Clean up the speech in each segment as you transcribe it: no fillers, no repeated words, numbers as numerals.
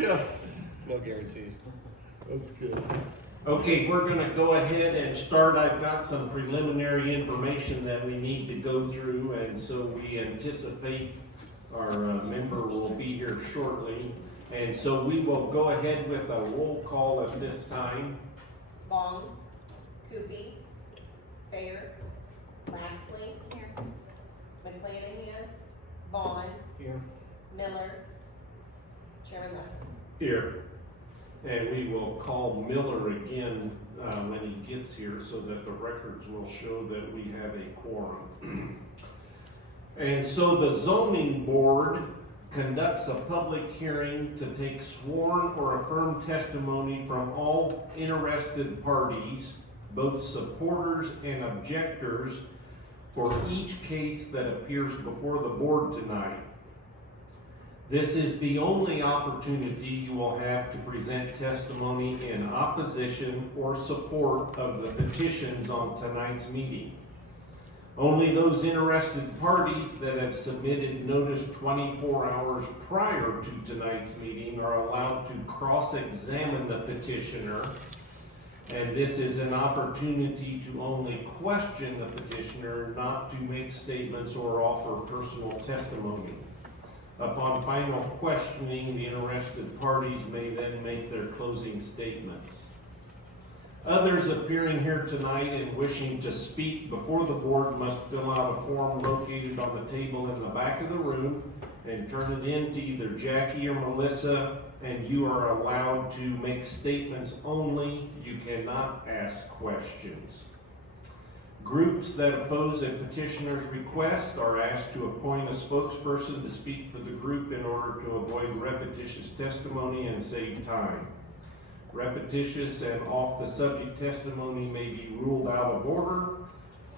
Yes. No guarantees. That's good. Okay, we're gonna go ahead and start. I've got some preliminary information that we need to go through, and so we anticipate our member will be here shortly. And so we will go ahead with a roll call at this time. Long, Coopy, Fair, Lapsley, here, McClanahan, Vaughn, Here. Miller, Chairman Lesson. Here. And we will call Miller again when he gets here so that the records will show that we have a quorum. And so the zoning board conducts a public hearing to take sworn or affirmed testimony from all interested parties, both supporters and objectors, for each case that appears before the board tonight. This is the only opportunity you will have to present testimony in opposition or support of the petitions on tonight's meeting. Only those interested parties that have submitted notice 24 hours prior to tonight's meeting are allowed to cross-examine the petitioner, and this is an opportunity to only question the petitioner, not to make statements or offer personal testimony. Upon final questioning, the interested parties may then make their closing statements. Others appearing here tonight and wishing to speak before the board must fill out a form located on the table in the back of the room and turn it in to either Jackie or Melissa, and you are allowed to make statements only. You cannot ask questions. Groups that oppose a petitioner's request are asked to appoint a spokesperson to speak for the group in order to avoid repetitious testimony and save time. Repetitious and off-the-subject testimony may be ruled out of order.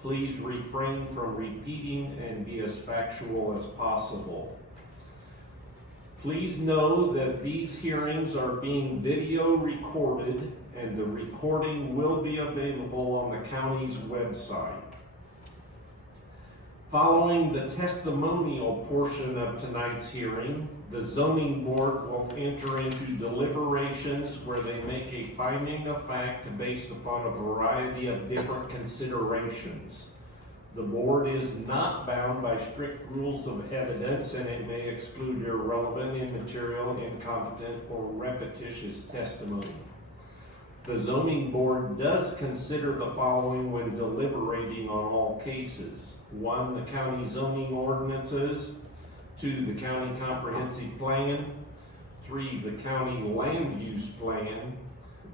Please refrain from repeating and be as factual as possible. Please know that these hearings are being video recorded, and the recording will be available on the county's website. Following the testimonial portion of tonight's hearing, the zoning board will enter into deliberations where they make a finding of fact based upon a variety of different considerations. The board is not bound by strict rules of evidence, and it may exclude irrelevant, immaterial, incompetent, or repetitious testimony. The zoning board does consider the following when deliberating on all cases. 1, the county zoning ordinances. 2, the county comprehensive plan. 3, the county land use plan.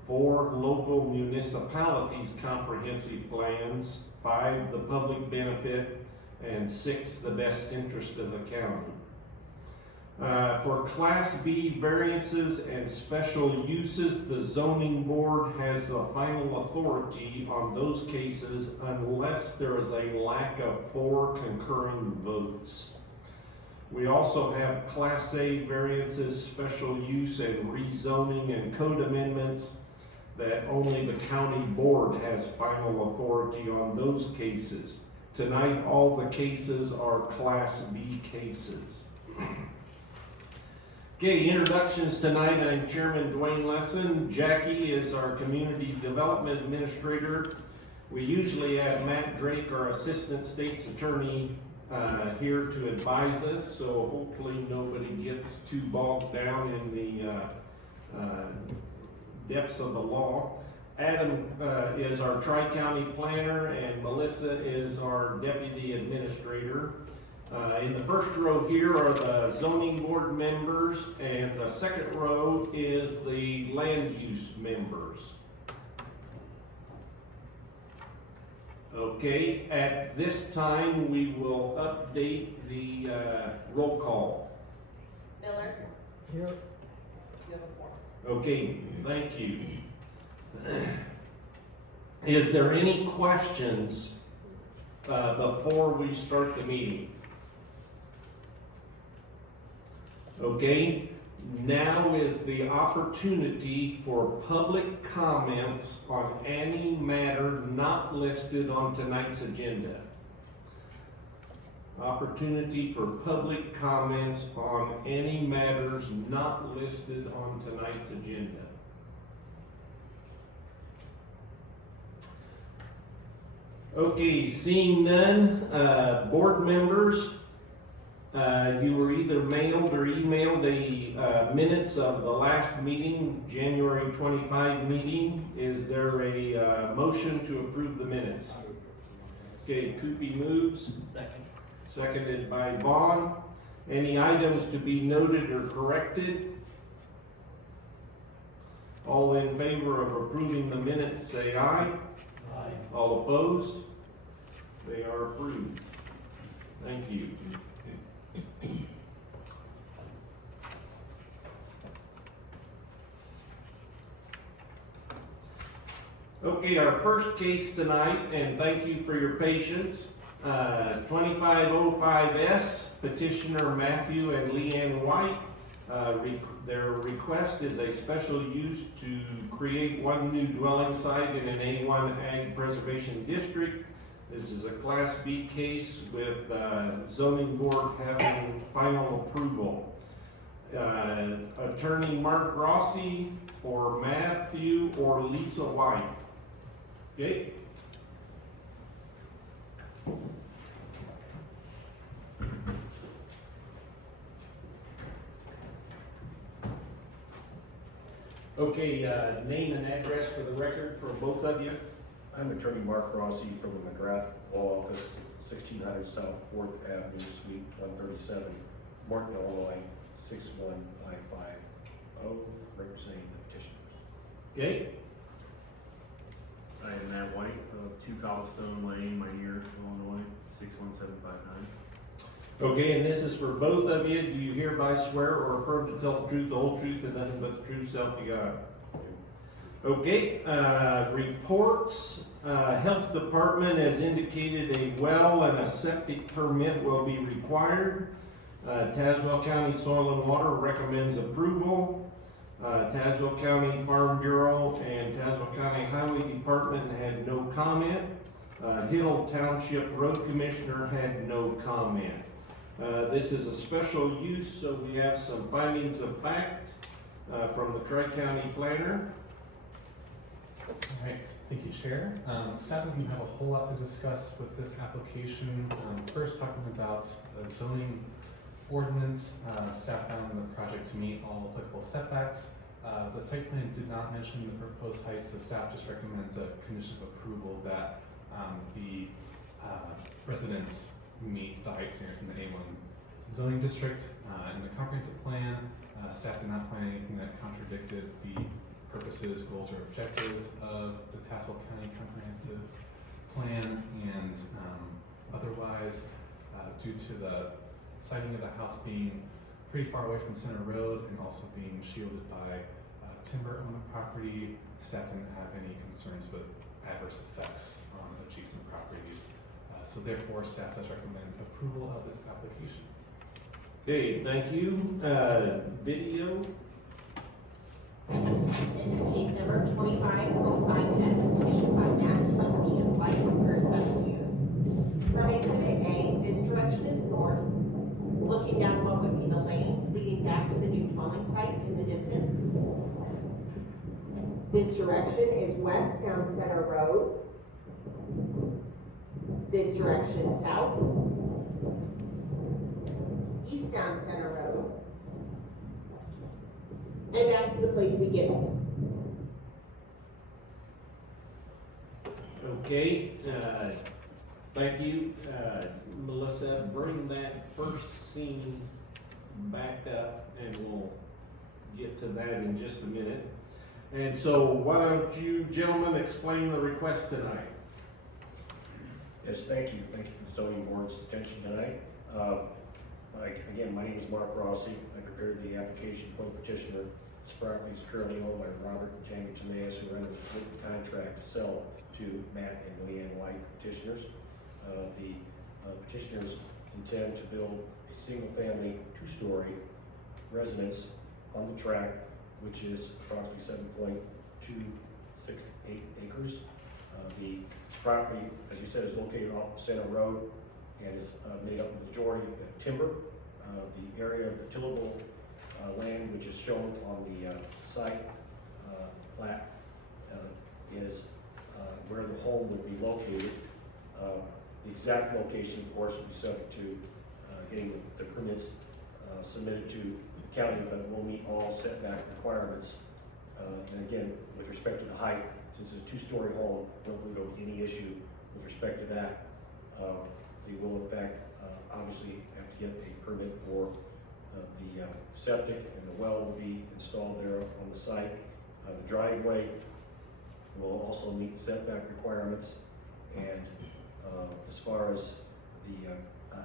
4, local municipalities comprehensive plans. 5, the public benefit. And 6, the best interest of the county. For Class B variances and special uses, the zoning board has the final authority on those cases unless there is a lack of 4 concurring votes. We also have Class A variances, special use, and rezoning and code amendments that only the county board has final authority on those cases. Tonight, all the cases are Class B cases. Okay, introductions tonight. I'm Chairman Dwayne Lesson. Jackie is our Community Development Administrator. We usually have Matt Drake, our Assistant State's Attorney, here to advise us, so hopefully nobody gets too bogged down in the depths of the law. Adam is our Tri-County Planner, and Melissa is our Deputy Administrator. In the first row here are the zoning board members, and the second row is the land use members. Okay, at this time we will update the roll call. Miller, Here. you have a quorum. Okay, thank you. Is there any questions before we start the meeting? Okay, now is the opportunity for public comments on any matter not listed on tonight's agenda. Opportunity for public comments on any matters not listed on tonight's agenda. Okay, seeing none, board members, you were either mailed or emailed the minutes of the last meeting, January 25 meeting. Is there a motion to approve the minutes? Okay, Coopy moves. Second. Seconded by Vaughn. Any items to be noted or corrected? All in favor of approving the minutes, say aye. Aye. All opposed? They are approved. Thank you. Okay, our first case tonight, and thank you for your patience. 2505S, petitioner Matthew and Leanne White. Their request is a special use to create one new dwelling site in an A1 Ag Preservation District. This is a Class B case with zoning board having final approval. Attorney Mark Rossi or Matthew or Lisa White. Okay. Okay, name and address for the record for both of you. I'm Attorney Mark Rossi from the McGrath Law Office, 1600 South 4th Avenue, Suite 137, Morton, Illinois, 61550, representing the petitioners. Okay. I am Matt White of 2 Cobblestone Lane, Minear, Illinois, 61759. Okay, and this is for both of you. Do you hereby swear or affirm to tell the truth, the whole truth, and nothing but the true self you got? Okay, reports. Health Department has indicated a well and a septic permit will be required. Tazewell County Soil and Water recommends approval. Tazewell County Farm Bureau and Tazewell County Highway Department had no comment. Hill Township Road Commissioner had no comment. This is a special use, so we have some findings of fact from the Tri-County Planner. All right, thank you, Chair. Staff doesn't have a whole lot to discuss with this application. First, talking about the zoning ordinance, staff found the project to meet all applicable setbacks. The site plan did not mention the proposed height, so staff just recommends a condition of approval that the residents meet the height standards in the A1 zoning district. In the comprehensive plan, staff did not find anything that contradicted the purposes, goals, or objectives of the Tazewell County Comprehensive Plan, and otherwise, due to the siting of the house being pretty far away from Center Road and also being shielded by timber on the property, staff didn't have any concerns with adverse effects on adjacent properties. So therefore, staff does recommend approval of this application. Okay, thank you. Video. This is case number 2505S, petition by Matthew and Leanne White for a special use. From Exhibit A, this direction is north, looking down what would be the lane leading back to the new dwelling site in the distance. This direction is west down Center Road. This direction south. East down Center Road. And back to the place we get. Okay, thank you. Melissa, bring that first scene back up and we'll get to that in just a minute. And so why don't you gentlemen explain the request tonight? Yes, thank you. Thank you for the zoning board's attention tonight. Again, my name is Mark Rossi. I prepared the application for the petitioner. This property is currently owned by Robert and Tammy Tomeas, who are under a written contract to sell to Matt and Leanne White petitioners. The petitioners intend to build a single-family, two-story residence on the tract, which is approximately 7.268 acres. The property, as you said, is located off Center Road. and is made up of majority of timber. The area of the tillable land, which is shown on the site plat, is where the home will be located. The exact location, of course, will be subject to getting the permits submitted to the county, but will meet all setback requirements. And again, with respect to the height, since it's a two-story home, I don't believe there will be any issue with respect to that. They will in fact, obviously have to get a permit for the septic, and the well will be installed there on the site. The driveway will also meet the setback requirements, and as far as the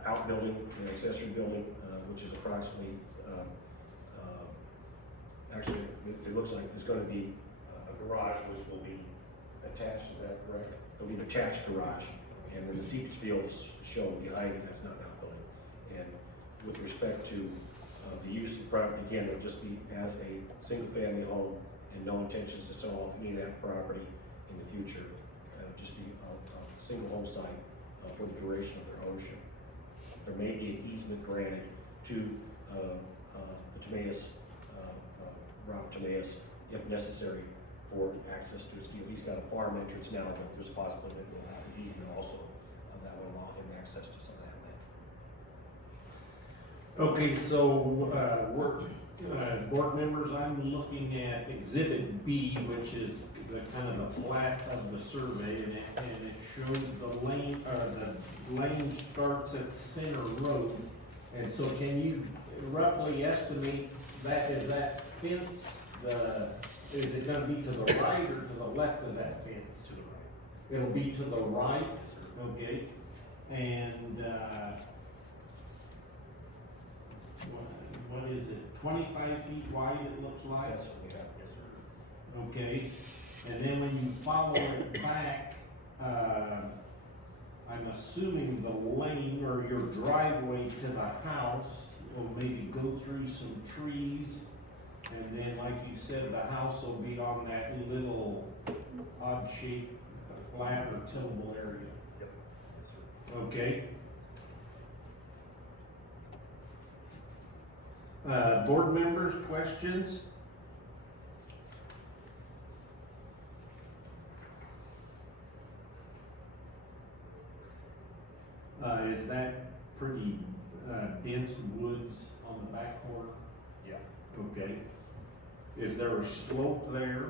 outbuilding, the accessory building, which is approximately, actually, it looks like there's gonna be a garage which will be attached, is that correct? There'll be an attached garage, and then the seepage field is shown behind it, that's not an outbuilding. And with respect to the use of the property, again, it'll just be as a single-family home, and no intentions to sell off any of that property in the future. Just be a single home site for the duration of their ownership. There may be an easement granted to the Timaeus, Rob Timaeus, if necessary, for access to his field. He's got a farm entrance now, but there's a possibility that we'll have an easement also that will allow him access to some of that land. Okay, so, board members, I'm looking at Exhibit B, which is the kind of the plat of the survey, and it shows the lane, the lane starts at Center Road. And so can you roughly estimate that, is that fence, is it gonna be to the right or to the left of that fence? To the right. It'll be to the right, Yes, sir. okay, and, what is it, 25 feet wide it looks like? That's what we have. Yes, sir. Okay, and then when you follow it back, I'm assuming the lane or your driveway to the house will maybe go through some trees. And then, like you said, the house will be on that little odd shaped flat or tillable area. Yep. Yes, sir. Okay. Board members, questions? Is that pretty dense woods on the back corner? Yeah. Okay. Is there a slope there?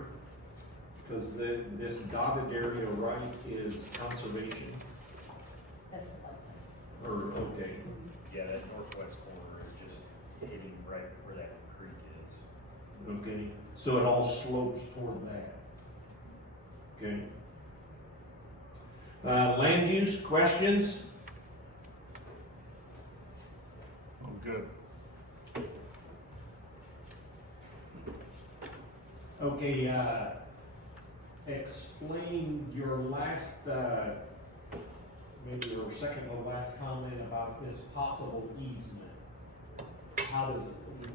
Because this dotted area right is conservation, That's or, okay, Yeah, that northwest corner is just hitting right where that creek is. okay, so it all slopes toward that. Okay. Land use, questions? I'm good. Okay, explain your last, maybe your second to last comment about this possible easement. How does,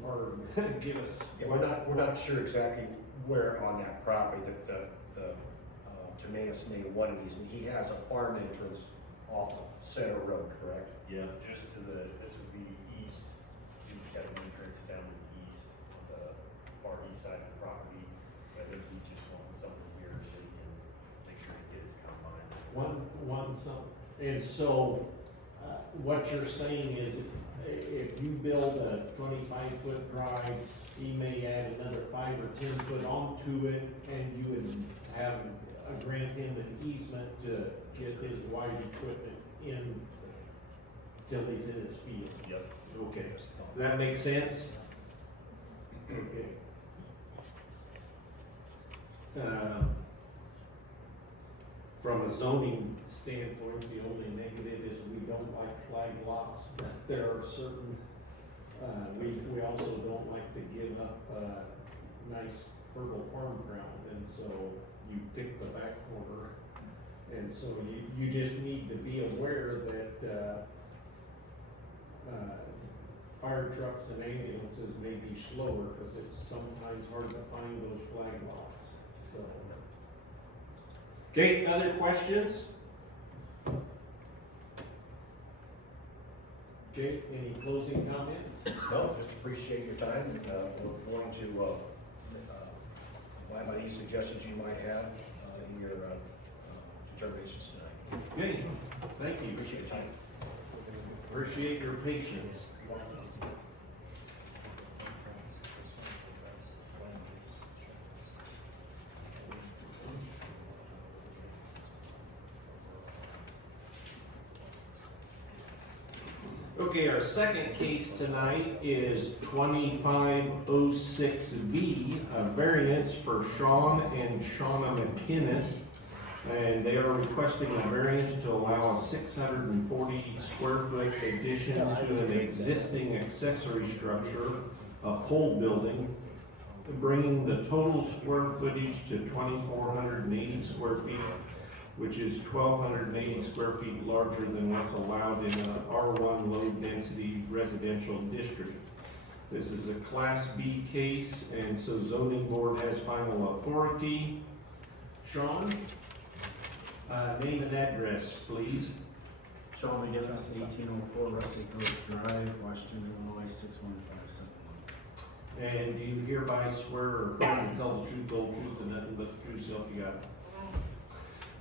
or give us. Yeah, we're not sure exactly where on that property that the Timaeus may want an easement. He has a farm entrance off of Center Road, correct? Yeah, just to the, this would be east, he's got an entrance down to the east, on the far east side of the property. I think he's just wanting something here so he can make sure he gets combined. And so, what you're saying is if you build a 25-foot drive, he may add another 5 or 10 foot onto it, and you would have, grant him an easement to get his wide equipment in till he's in his field. Yep. Okay, that makes sense? Okay. From a zoning standpoint, the only negative is we don't like flag lots. There are certain, we also don't like to give up, nice fertile farm ground, and so you pick the back corner. And so you just need to be aware that, fire trucks and ambulances may be slower, cause it's sometimes hard to find those flag lots, so. Okay, other questions? Okay, any closing comments? No, just appreciate your time, and, we're going to, apply any suggestions you might have, in your, determinations tonight. Okay, thank you. Appreciate your time. Appreciate your patience. Okay, our second case tonight is 2506V, a variance for Sean and Shauna McInnes. And they are requesting a variance to allow a 640 square foot addition to an existing accessory structure, a pole building, bringing the total square footage to 2,480 square feet, which is 1,280 square feet larger than what's allowed in an R1 low density residential district. This is a Class B case, and so zoning board has final authority. Sean? Name and address, please. Sean McGinnis, 1804 Rusty Grove Drive, Washington, Illinois, 61571. And do you hereby swear or affirm to tell the truth, the whole truth, and nothing but the true self you got?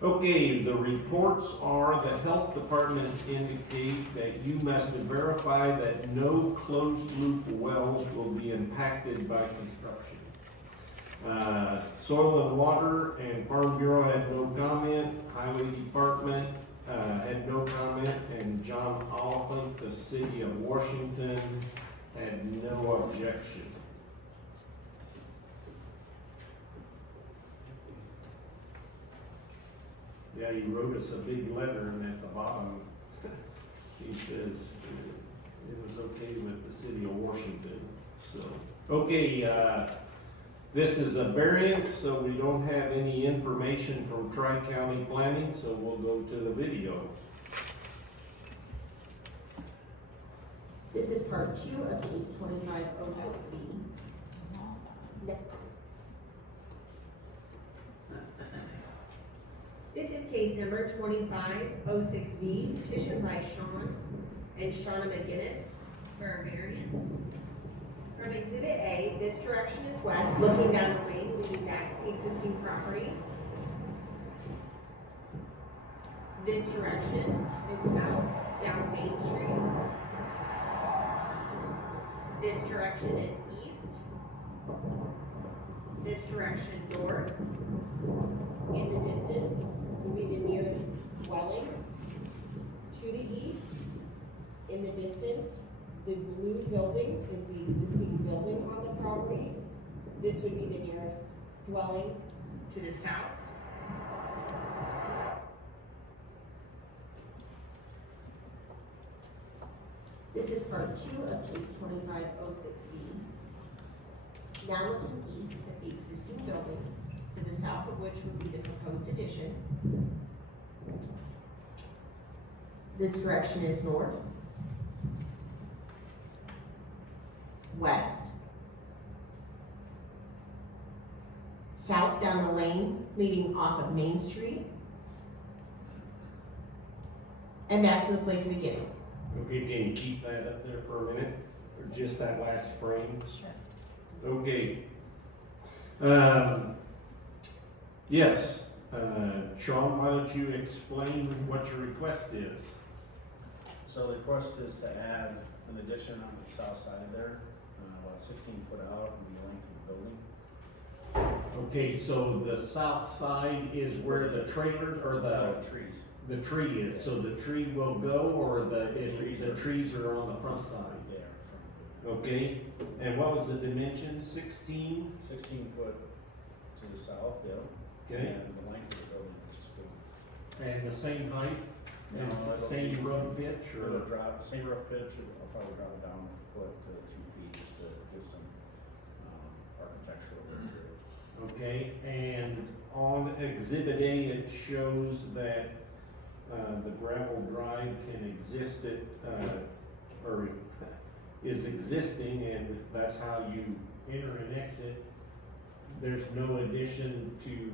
Okay, the reports are the health departments indicate that you must verify that no closed loop wells will be impacted by construction. Soil and Water and Farm Bureau had no comment, Highway Department had no comment, and John Oliphant, the City of Washington, had no objection. Yeah, he wrote us a big letter, and at the bottom, he says it was okay with the City of Washington, so. Okay, this is a variance, so we don't have any information from Tri-County Planning, so we'll go to the video. This is part 2 of case 2506B. This is case number 2506B, petition by Sean and Shauna McGinnis for a variance. From Exhibit A, this direction is west, looking down the lane, leading back to the existing property. This direction is south, down Main Street. This direction is east. This direction north. In the distance will be the nearest dwelling to the east. In the distance, the blue building is the existing building on the property. This would be the nearest dwelling to the south. This is part 2 of case 2506B. Now looking east at the existing building, to the south of which would be the proposed addition. This direction is north, west, south down the lane leading off of Main Street, and back to the place of beginning. Okay, can you keep that up there for a minute, or just that last frame? Sure. Okay. Yes, Sean, why don't you explain what your request is? So the request is to add an addition on the south side there, about 16 foot out and the length of the building. Okay, so the south side is where the trailer, or Trees. the tree is, so the tree will go, or the trees are on the front side? They are Okay, and what was the dimension, 16? 16 foot to the south, yeah. Okay, And the length of the building, which is good. and the same height, and No, it's the it'll same be- rough pitch, It'll or? drop, same rough pitch, I'll probably drop it down a foot to 2 feet just to give some architectural work to it. Okay, and on Exhibit A, it shows that the gravel drive can exist at, or is existing, and that's how you enter and exit. There's no addition to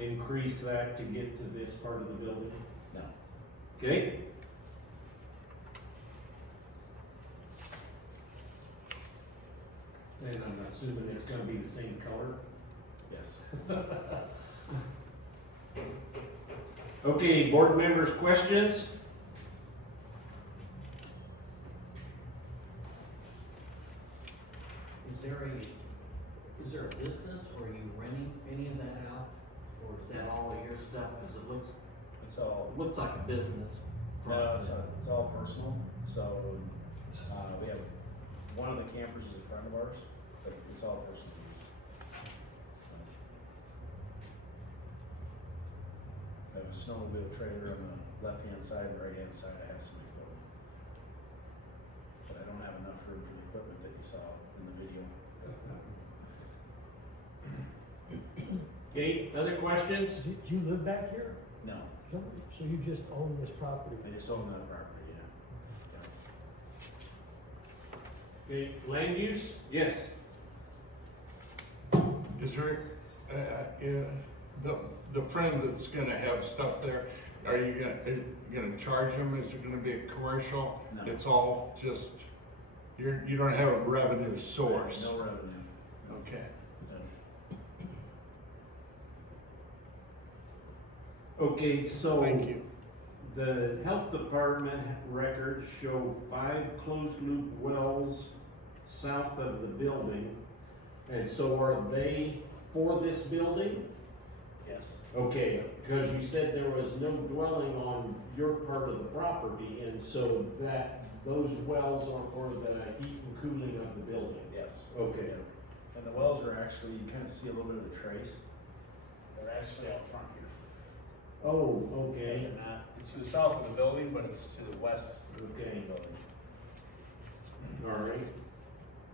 increase that to get to this part of the building? No. Okay, And I'm assuming it's gonna be the same color? Yes. Okay, board members, questions? Is there a business, or are you renting any of that out, or is that all of your stuff, cause it looks like a business? No, it's all personal, so, we have, one of the campers is a friend of ours, but it's all personal use. I have a snowmobile trailer on the left-hand side and right-hand side, I have some equipment. But I don't have enough room for the equipment that you saw in the video. Okay, other questions? Do you live back here? No, So you just own this property? I just own that property, yeah. Okay, land use? Yes. Is there, the friend that's gonna have stuff there, are you gonna charge him? Is it gonna be a commercial? No. It's all just, you don't have a revenue source? No revenue. Okay. Okay, so. Thank you. The health department records show 5 closed loop wells south of the building. And so are they for this building? Yes. Okay, because you said there was no dwelling on your part of the property, and so those wells are for the heat and cooling of the building. Yes. Okay. And the wells are actually, you kind of see a little bit of the trace. They're actually out front here. Oh, okay, They're not, it's to the south of the building, but it's to the west of the okay, building. all right.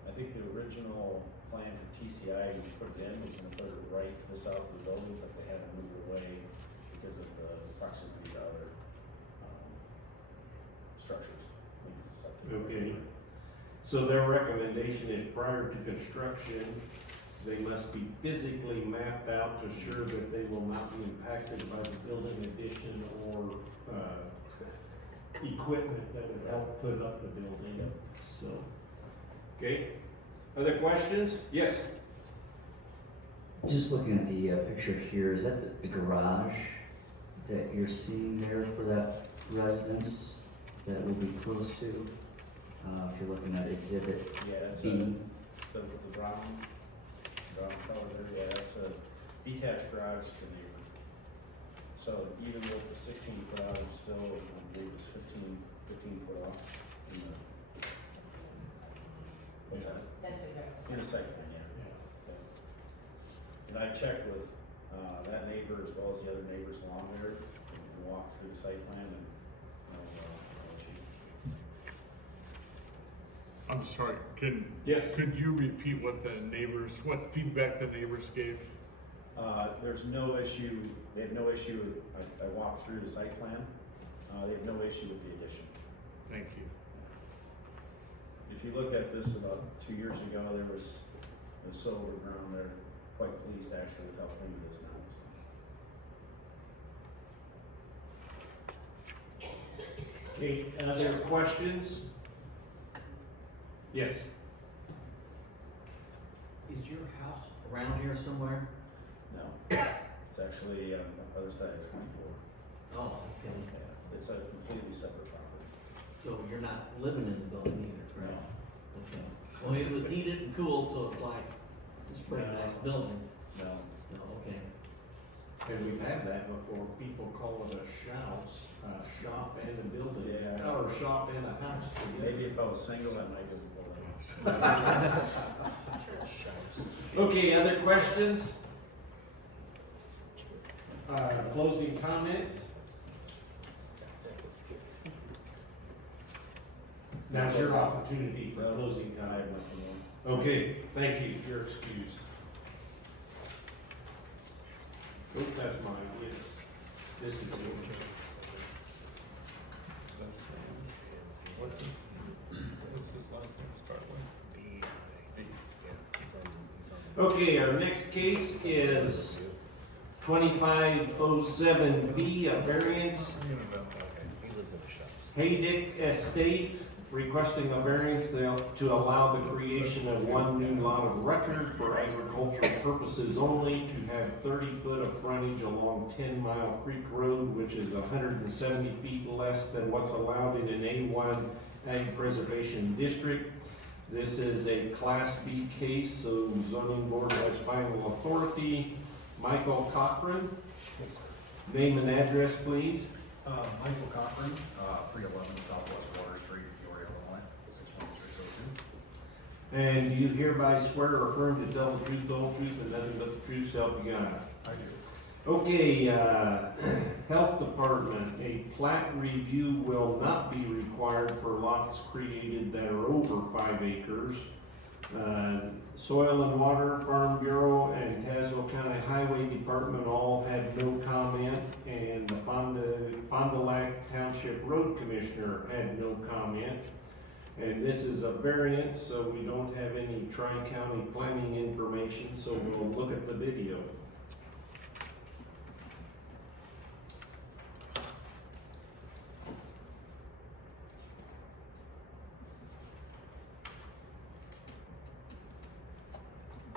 I think the original plan for TCI, when we put it in, was gonna put it right to the south of the building, but they had to move it away because of the proximity to other, structures. I think it's a septic. Okay. So their recommendation is prior to construction, they must be physically mapped out to assure that they will not be impacted by the building addition or, equipment that would help put up the building, so. Okay, other questions? Yes? Just looking at the picture here, is that the garage that you're seeing there for that residence that will be close to? If you're looking at exhibit Yeah, that's B. the brown color there, yeah, that's a detached garage to the neighbor. So even with the 16 foot out, it's still, I believe it's 15 foot off. in the- What's that? That's what you're. In the site plan, yeah. Okay. And I checked with, that neighbor as well as the other neighbors along there, and walked through the site plan and, I'm sorry, Yes. could you repeat what feedback the neighbors gave? there's no issue, they had no issue, I walked through the site plan, they have no issue with the addition. Thank you. If you look at this about 2 years ago, there was silver ground, they're quite pleased actually with how clean it is now. Okay, other questions? Yes? Is your house around here somewhere? No, it's actually on the other side of 24. Oh, okay. Yeah, it's a completely separate property. So you're not living in the building either, correct? No. Okay. Well, it was heated and cooled, so it's like, it's a pretty nice building. No, No, okay. And we've had that before, people call it a house, shop and a building, Yeah. or shop and a house. maybe if I was single, that might be the Okay, other questions? Closing comments? Now's your opportunity for closing I have comments. nothing more. Okay, thank you, you're excused. Oh, that's mine, yes. This is yours. What's his last name start with? Okay, our next case is 2507B, a variance, Haydick Estate requesting a variance to allow the creation of one new lot of record for agricultural purposes only, to have 30 foot of frontage along 10 Mile Creek Road, which is 170 feet less than what's allowed in an A1 Ag Preservation District. This is a Class B case, so zoning board has final authority. Michael Cochran, name and address, please. Michael Cochran, 311 Southwest Water Street, Peoria, Illinois, 61602. And do you hereby swear or affirm to tell the truth, the whole truth, and nothing but the truth, self you got? I do. Okay, Health Department, a plat review will not be required for lots created that are over 5 acres. Soil and Water, Farm Bureau, and Tazewell County Highway Department all had no comment, and the Fond du Lac Township Road Commissioner had no comment. And this is a variance, so we don't have any tri-county planning information, so we'll look at the video.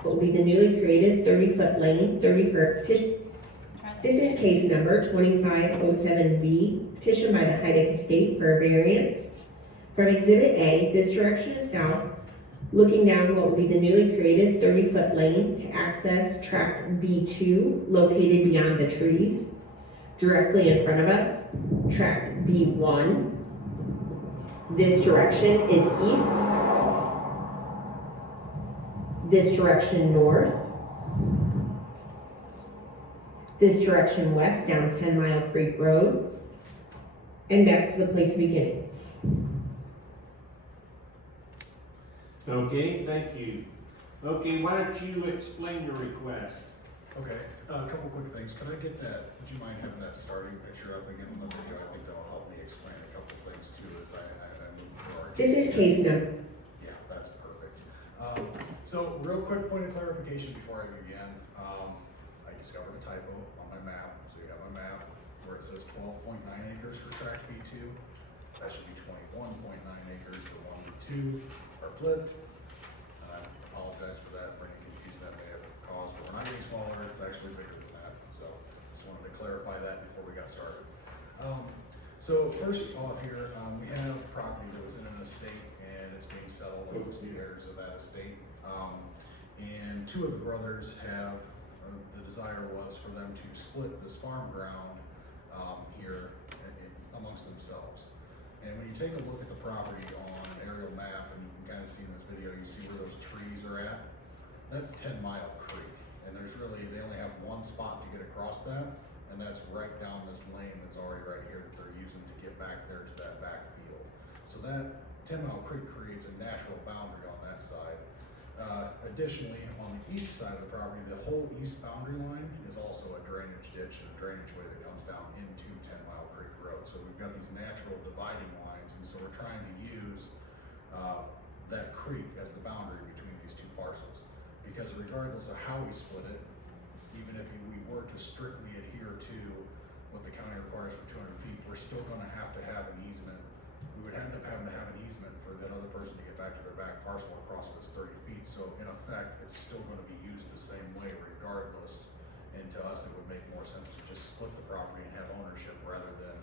Will be the newly created 30-foot lane, 30-foot petition. This is case number 2507B, petition by the Heideck Estate for a variance. From Exhibit A, this direction is south, looking down what will be the newly created 30-foot lane to access tract B2 located beyond the trees. Directly in front of us, tract B1. This direction is east. This direction north. This direction west down 10 Mile Creek Road. And back to the place of beginning. Okay, thank you. Okay, why don't you explain your request? Okay, a couple quick things. Could I get that, would you mind having that starting picture up again in the video? I think that'll help me explain a couple things too as I move forward. This is case number. Yeah, that's perfect. So real quick point of clarification before I begin. I discovered a typo on my map. So you have my map where it says 12.9 acres for tract B2. That should be 21.9 acres. The 1 and 2 are flipped. I apologize for that, for any confusion that may have caused, but we're not getting smaller, it's actually bigger than that. So just wanted to clarify that before we got started. So first off here, we have property that was in an estate and it's being settled amongst the heirs of that estate. And two of the brothers have, the desire was for them to split this farm ground here amongst themselves. And when you take a look at the property on an aerial map, and you can kind of see in this video, you see where those trees are at. That's 10 Mile Creek. And there's really, they only have one spot to get across that, and that's right down this lane that's already right here that they're using to get back there to that back field. So that 10 Mile Creek creates a natural boundary on that side. Additionally, on the east side of the property, the whole east boundary line is also a drainage ditch and a drainage way that comes down into 10 Mile Creek Road. So we've got these natural dividing lines, and so we're trying to use that creek as the boundary between these two parcels. Because regardless of how we split it, even if we were to strictly adhere to what the county requires for 200 feet, we're still gonna have to have an easement. We would end up having to have an easement for that other person to get back to their back parcel across this 30 feet. So in effect, it's still gonna be used the same way regardless. And to us, it would make more sense to just split the property and have ownership rather than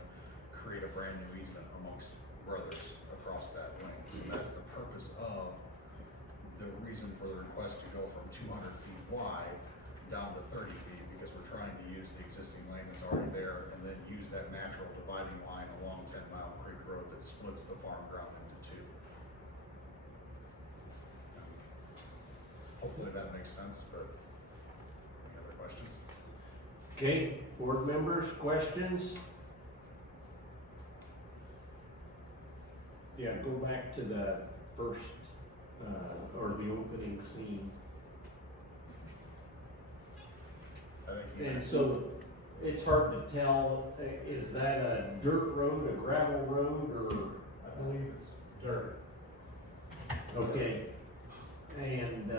create a brand new easement amongst brothers across that lane. So that's the purpose of the reason for the request to go from 200 feet wide down to 30 feet, because we're trying to use the existing lane that's already there and then use that natural dividing line along 10 Mile Creek Road that splits the farm ground into two. Hopefully that makes sense, but any other questions? Okay, board members, questions? Yeah, go back to the first, or the opening scene. I think you And so, it's hard to tell, is that a dirt road, a gravel road, or? I believe it's dirt. Okay, and,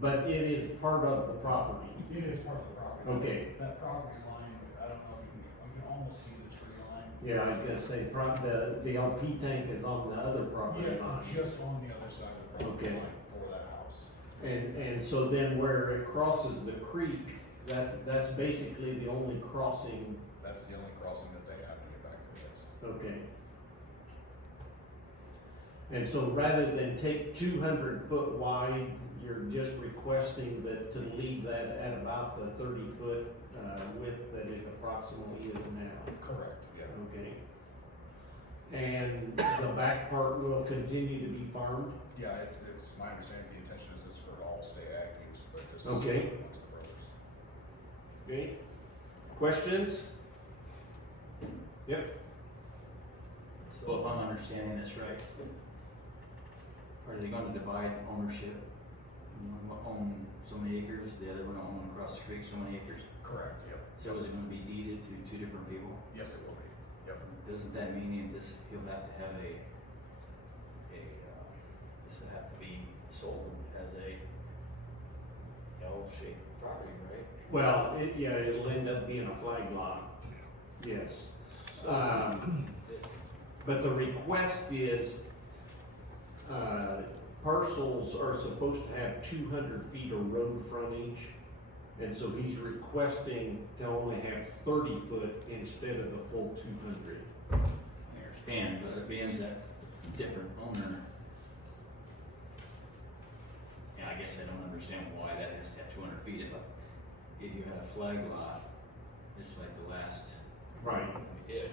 but it is part of the property. It is part of the property. Okay, That property line, I don't know if you can almost see the tree line. Yeah, I was gonna say, the LP tank is on the other property line. Just on the other side of the property Okay. line for that house. And so then where it crosses the creek, that's basically the only crossing, That's the only crossing that they have to get back to this. okay. And so rather than take 200-foot wide, you're just requesting that to leave that at about the 30-foot width that it approximately is now, Correct, yeah. okay? And the back part will continue to be farmed? Yeah, it's my understanding the intention is this for all stay ag use, but this is Okay. amongst the brothers. Okay, questions? Yep, So if I'm understanding this right, are they gonna divide ownership? One will own so many acres, the other one will own across the creek so many acres? Correct, yep. So is it gonna be deeded to two different people? Yes, it will be, yep. Doesn't that mean this, he'll have to have this will have to be sold as a L-shaped property, right? well, it'll end up being a flag lot, yes. That's it. But the request is, parcels are supposed to have 200 feet of road frontage. And so he's requesting to only have 30 foot instead of the full 200. I understand, but it means that's a different owner. Yeah, I guess I don't understand why that has to have 200 feet. If you had a flag lot, just like the last Right. one we did,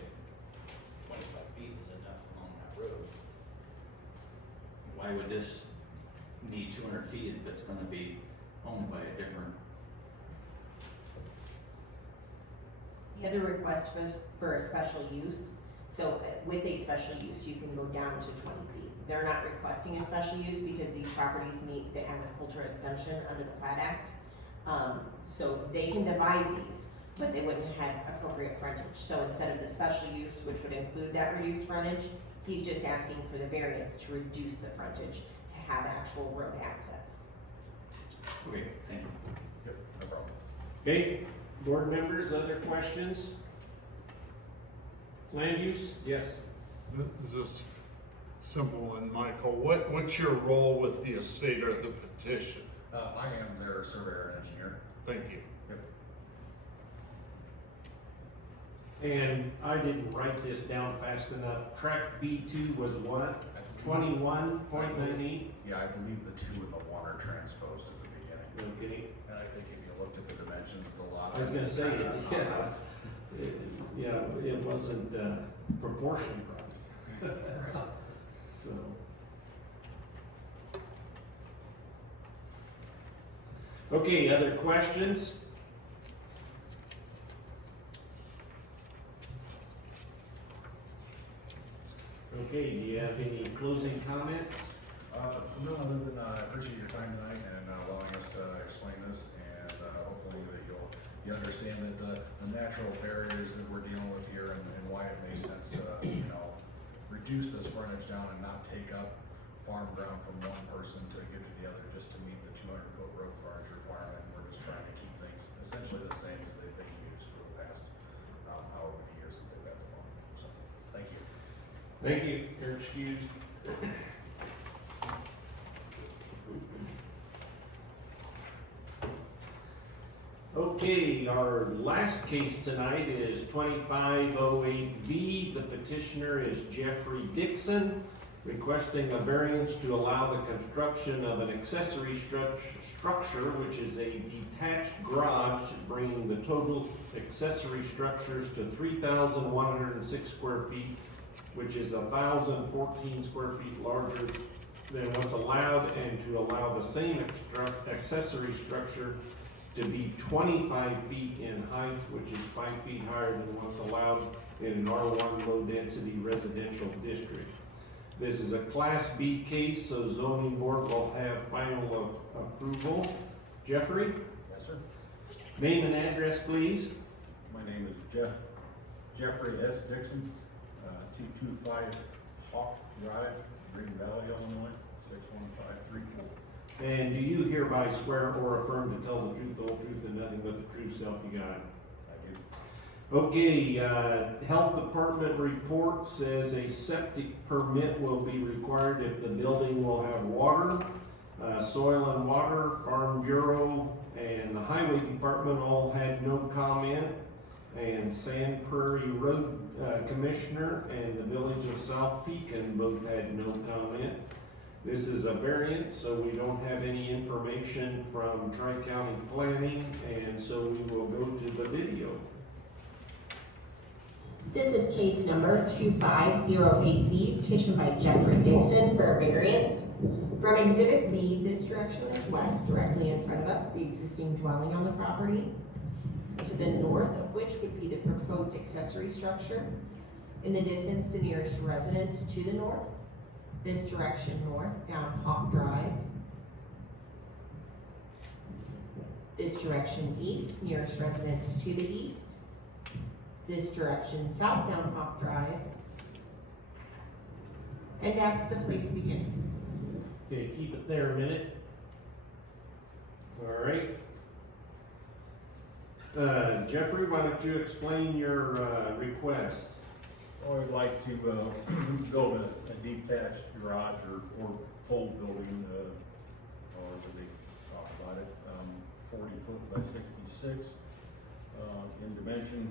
25 feet is enough along that road. Why would this need 200 feet if it's gonna be owned by a different? The other request was for a special use, so with a special use, you can go down to 20 feet. They're not requesting a special use because these properties meet the agriculture exemption under the Plat Act. So they can divide these, but they wouldn't have appropriate frontage. So instead of the special use, which would include that reduced frontage, he's just asking for the variance to reduce the frontage to have actual road access. Okay, thank you. Yep, no problem. Okay, board members, other questions? Land use? Yes. This is simple, and Michael, what's your role with the estate or the petition? I am their surveyor and engineer. Thank you. Yep. And I didn't write this down fast enough. Track B2 was what? 21.98? Yeah, I believe the two and the one are transposed at the beginning. Okay. And I think if you looked at the dimensions of the lots. I was gonna say, it's not yes. It wasn't proportion right. So. Okay, other questions? Okay, do you have any closing comments? No, other than I appreciate your time tonight and allowing us to explain this, and hopefully that you understand that the natural barriers that we're dealing with here and why it makes sense to, reduce this frontage down and not take up farm ground from one person to give to the other just to meet the 200-foot road frontage requirement. We're just trying to keep things essentially the same as they've been used for the past however many years that they've had the farm. So, thank you. Thank you, you're excused. Okay, our last case tonight is 2508B. The petitioner is Jeffrey Dixon, requesting a variance to allow the construction of an accessory structure, which is a detached garage, bringing the total accessory structures to 3,106 square feet, which is 1,014 square feet larger than what's allowed, and to allow the same accessory structure to be 25 feet in height, which is 5 feet higher than what's allowed in an R1 low-density residential district. This is a Class B case, so zoning board will have final approval. Jeffrey, Yes, sir. name and address, please. My name is Jeffrey S. Dixon, 225 Hawk Drive, Green Valley, Illinois, 61534. And do you hereby swear or affirm to tell the truth, the whole truth, and nothing but the truth, self you got? I do. Okay, health department report says a septic permit will be required if the building will have water. Soil and Water, Farm Bureau, and the Highway Department all had no comment. And Sand Prairie Road Commissioner and the Village of South Pekin both had no comment. This is a variance, so we don't have any information from Tri-County Planning, and so we will go to the video. This is case number 2508B, petition by Jeffrey Dixon for a variance. From Exhibit B, this direction is west, directly in front of us, the existing dwelling on the property. To the north of which would be the proposed accessory structure. In the distance, the nearest residence to the north. This direction north, down Hawk Drive. This direction east, nearest residence to the east. This direction south, down Hawk Drive. And back to the place we began. Okay, keep it there a minute. All right. Jeffrey, why don't you explain your request? I would like to build a detached garage or pole building, however they talk about it, 40 foot by 66 in dimension.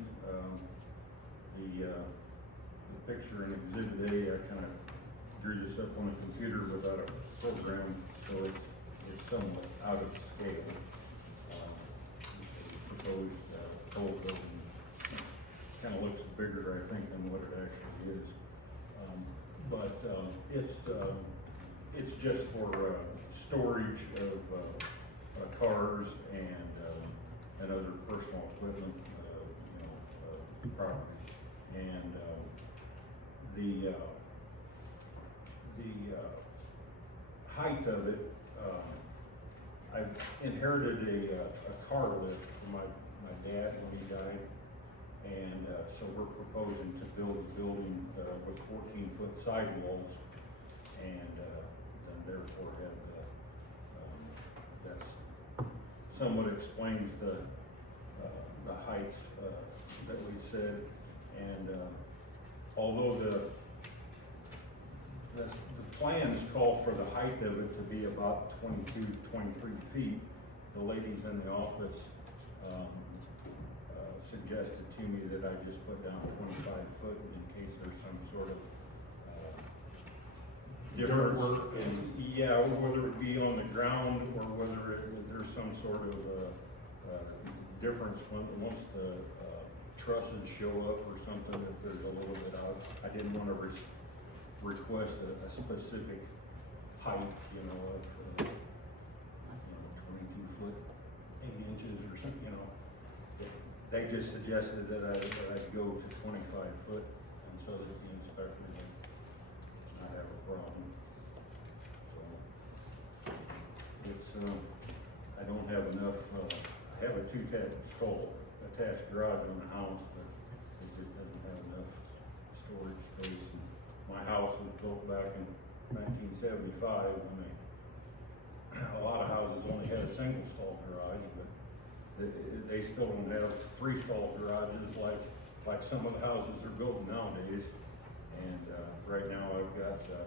The picture in Exhibit A, I kind of drew this up on a computer without a program, so it's somewhat out of scale. Proposed pole building kind of looks bigger, I think, than what it actually is. It's just for storage of cars and other personal equipment, property. And the height of it, I've inherited a car lift from my dad when he died, and so we're proposing to build a building with 14-foot sidewalls, and therefore have that's somewhat explains the height that we said, and although the plans call for the height of it to be about 22, 23 feet. The ladies in the office suggested to me that I just put down 25 foot in case there's some sort of difference. Yeah, or whether it be on the ground or whether there's some sort of difference once the trusses show up or something, if there's a little bit out. I didn't want to request a specific height, of 22 foot, 8 inches or something, They just suggested that I'd go to 25 foot, and so that the inspector would not have a problem. So, it's, I don't have enough, I have a attached garage on the house, but it just doesn't have enough storage space. My house was built back in 1975 when a lot of houses only had a single stall garage, but they still don't have 3-stall garages like some of the houses are built nowadays. And right now I've got a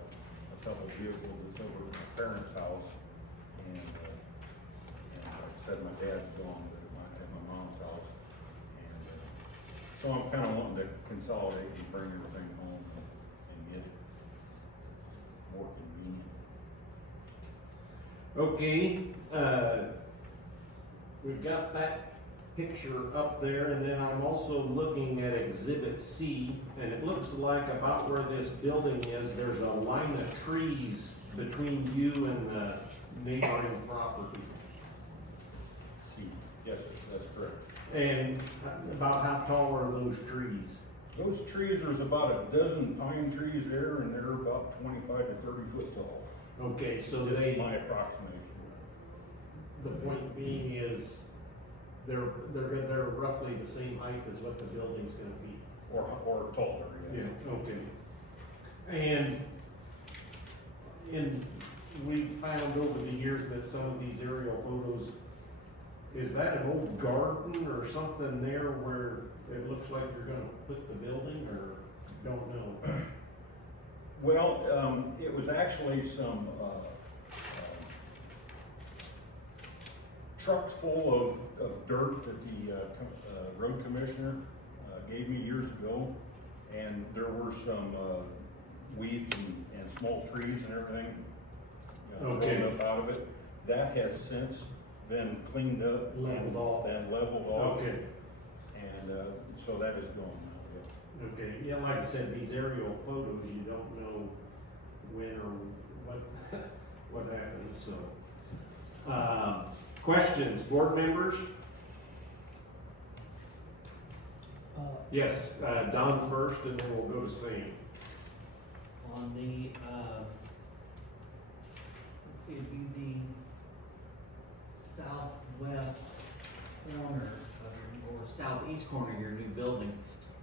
couple vehicles that's over at my parents' house, and like I said, my dad's gone, but at my mom's house. And so I'm kind of wanting to consolidate and bring everything home and get it more convenient. Okay, we've got that picture up there, and then I'm also looking at Exhibit C, and it looks like about where this building is, there's a line of trees between you and the neighboring property. C, yes, that's correct. And about how tall are those trees? Those trees, there's about a dozen pine trees there, and they're about 25 to 30 foot tall. Okay, so Just they, my approximation. the point being is, they're roughly the same height as what the building's gonna be. Or taller, yes. Yeah, okay. And we found over the years that some of these aerial photos, Is that an old garden or something there where it looks like you're gonna put the building, or don't know? Well, it was actually some, trucks full of dirt that the, road commissioner, gave me years ago. And there were some, weeds and small trees and everything, Okay. rolled up out of it. That has since been cleaned up. Leveled off. And leveled off. Okay, And, so that is gone now, yes. okay, yeah, like I said, these aerial photos, you don't know when or what, what happens, so. Questions, board members? Yes, Don first, and then we'll go to Sam. On the, let's see, it'd be the southwest corner of your, or southeast corner of your new building,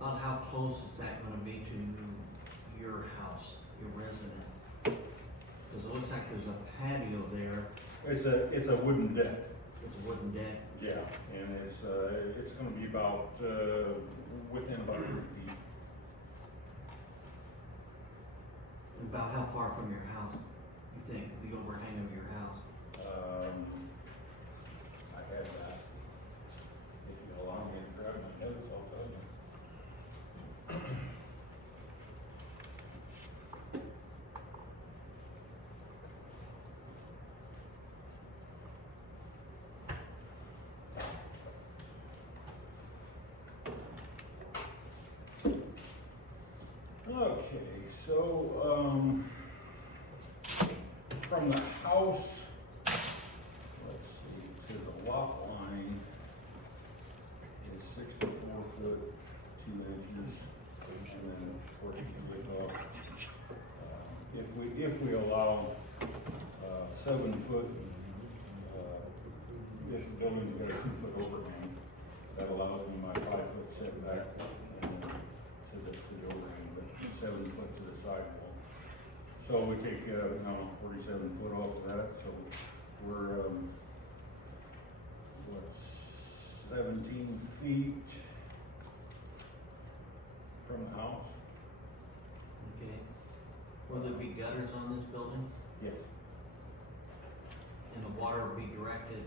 about how close is that gonna be to your house, your residence? Cause it looks like there's a patio there, It's a wooden deck. it's a wooden deck. Yeah, and it's gonna be about, within about 3 feet. About how far from your house, you think, the overhang of your house? I had that. If you allow me to grab my notes, I'll tell you. Okay, so, from the house, let's see, to the lot line is 64 foot, 2 inches, and then 14 feet off. If we allow, 7 foot, if the building's got a 2 foot overhang, that allows me my 5 foot setback and to the overhang, but 7 foot to the sidewall. So we take, 47 foot off of that, so we're, 17 feet from the house? Okay. Will there be gutters on this building? Yes. And the water will be directed,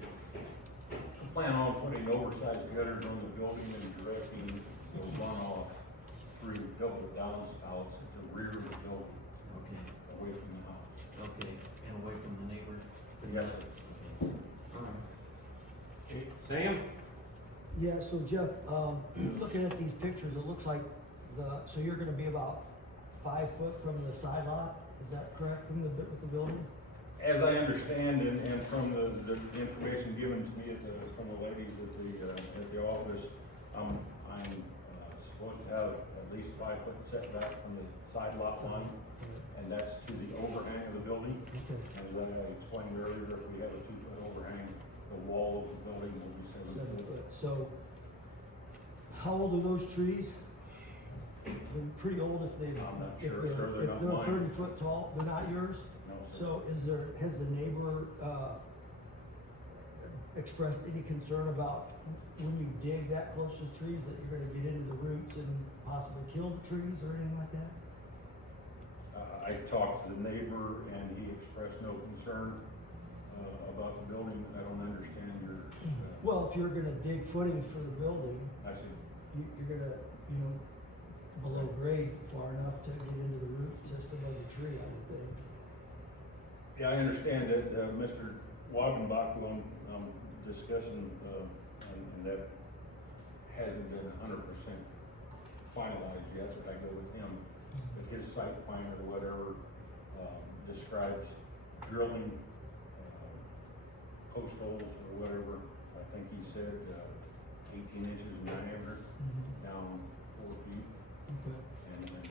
Plan on putting oversized gutters on the building and directing the runoff through double downspouts at the rear of the building, okay, away from the house. okay, and away from the neighbors? Yes, sir. Alright. Okay, Sam? Yeah, so Jeff, looking at these pictures, it looks like so you're gonna be about 5 foot from the side lot, is that correct, from with the building? As I understand, and from the information given to me from the ladies at the office, I'm supposed to have at least 5 foot setback from the side lot line, and that's to the overhang of the building. Okay. And what I explained earlier, if we have a 2 foot overhang, the wall of the building will be 7 foot. So, how old are those trees? They're pretty old if they, I'm not if sure, they're, sir, they're if not they're mine. 30 foot tall, they're not yours? No, sir. So has the neighbor, expressed any concern about when you dig that close to trees that you're gonna get into the roots and possibly kill the trees or anything like that? I talked to the neighbor and he expressed no concern, about the building. I don't understand your, Well, if you're gonna dig footings for the building, I see. you're gonna, below grade far enough to get into the root system of the tree, I would think. Yeah, I understand that, Mr. Wagenbach, who I'm discussing, and that hasn't been 100% finalized yet, but I go with him. But his site plan or whatever, describes drilling, post holes or whatever. I think he said, 18 inches in diameter, down 4 feet, Okay. and then,